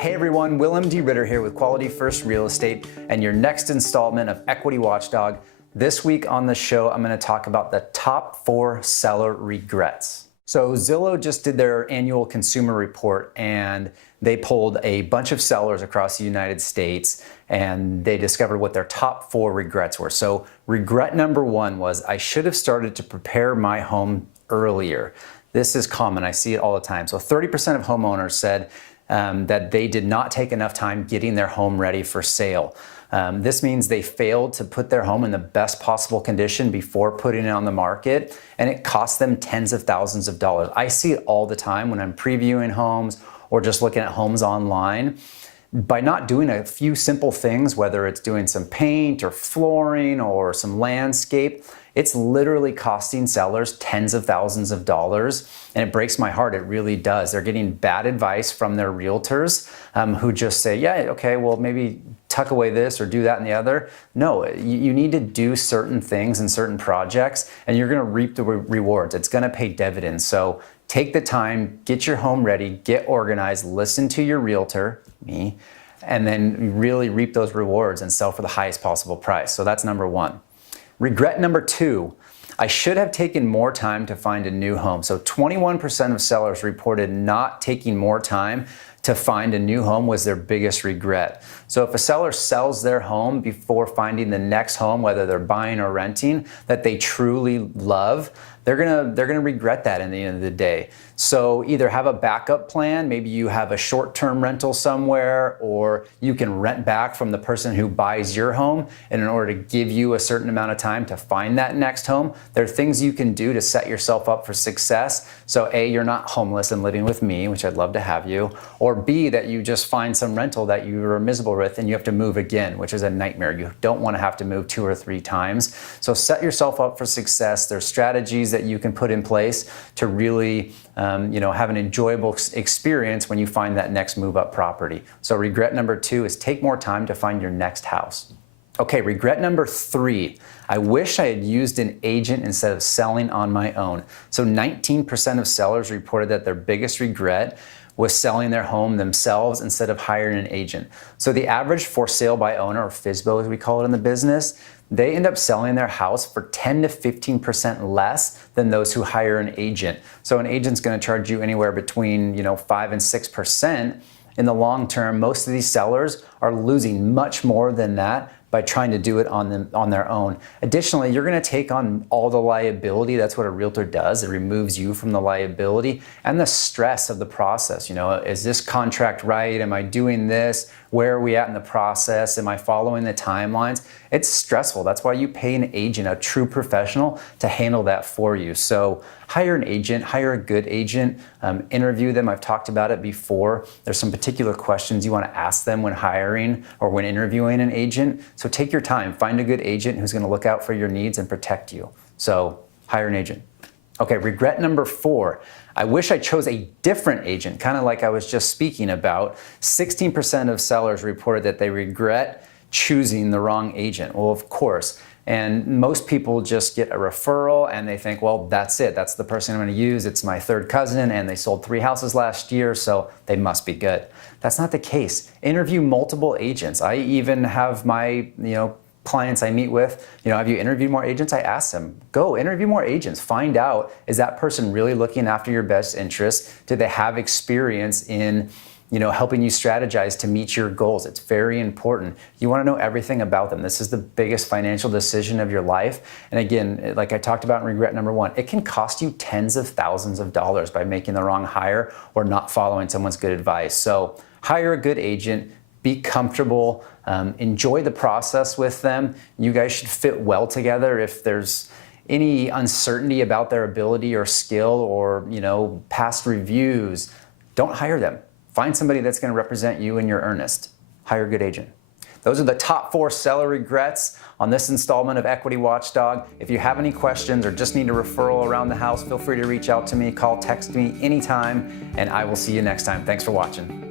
Hey everyone, Willem D. Ritter here with Quality First Real Estate and your next installment of Equity Watchdog. This week on the show, I'm going to talk about the top 4 seller regrets. So Zillow just did their annual consumer report and they polled a bunch of sellers across the United States and they discovered what their top 4 regrets were. So regret number 1 was, I should have started to prepare my home earlier. This is common, I see it all the time. So 30% of homeowners said that they did not take enough time getting their home ready for sale. This means they failed to put their home in the best possible condition before putting it on the market, and it cost them tens of thousands of dollars. I see it all the time when I'm previewing homes or just looking at homes online. By not doing a few simple things, whether it's doing some paint or flooring or some landscape, it's literally costing sellers tens of thousands of dollars, and it breaks my heart. It really does. They're getting bad advice from their realtors who just say, yeah, okay, well, maybe tuck away this or do that and the other. No, you need to do certain things and certain projects, and you're gonna reap the rewards. It's gonna pay dividends. So take the time, get your home ready, get organized, listen to your realtor, me, and then really reap those rewards and sell for the highest possible price. So that's number 1. Regret number 2, I should have taken more time to find a new home. So 21% of sellers reported not taking more time to find a new home was their biggest regret. So if a seller sells their home before finding the next home, whether they're buying or renting, that they truly love, they're gonna regret that in the end of the day. So either have a backup plan, maybe you have a short-term rental somewhere, or you can rent back from the person who buys your home, and in order to give you a certain amount of time to find that next home, there are things you can do to set yourself up for success. So A, you're not homeless and living with me, which I'd love to have you, or B, that you just find some rental that you are miserable with and you have to move again, which is a nightmare. You don't want to have to move 2 or 3 times. So set yourself up for success. There's strategies that you can put in place to really have an enjoyable experience when you find that next move up property. So regret number 2 is take more time to find your next house. Okay, regret number 3. I wish I had used an agent instead of selling on my own. So 19% of sellers reported that their biggest regret was selling their home themselves instead of hiring an agent. So the average for sale by owner, or FSBO as we call it in the business, they end up selling their house for 10 to 15% less than those who hire an agent. So an agent's gonna charge you anywhere between 5 and 6%. In the long term, most of these sellers are losing much more than that by trying to do it on their own. Additionally, you're gonna take on all the liability. That's what a realtor does. It removes you from the liability and the stress of the process. Is this contract right? Am I doing this? Where are we at in the process? Am I following the timelines? It's stressful. That's why you pay an agent, a true professional, to handle that for you. So hire an agent, hire a good agent, interview them. I've talked about it before. There's some particular questions you want to ask them when hiring or when interviewing an agent. So take your time, find a good agent who's going to look out for your needs and protect you. So hire an agent. Okay, regret number 4. I wish I chose a different agent, kind of like I was just speaking about. 16% of sellers reported that they regret choosing the wrong agent. Well, of course. And most people just get a referral and they think, well, that's it. That's the person I'm going to use. It's my third cousin and they sold 3 houses last year, so they must be good. That's not the case. Interview multiple agents. I even have my, clients I meet with, have you interviewed more agents? I ask them, go interview more agents. Find out, is that person really looking after your best interests? Do they have experience in helping you strategize to meet your goals? It's very important. You want to know everything about them. This is the biggest financial decision of your life. And again, like I talked about in regret number 1, it can cost you tens of thousands of dollars by making the wrong hire or not following someone's good advice. So hire a good agent, be comfortable, enjoy the process with them. You guys should fit well together. If there's any uncertainty about their ability or skill or past reviews, don't hire them. Find somebody that's going to represent you in your earnest. Hire a good agent. Those are the top 4 seller regrets on this installment of Equity Watchdog. If you have any questions or just need a referral around the house, feel free to reach out to me, call, text me anytime, and I will see you next time. Thanks for watching.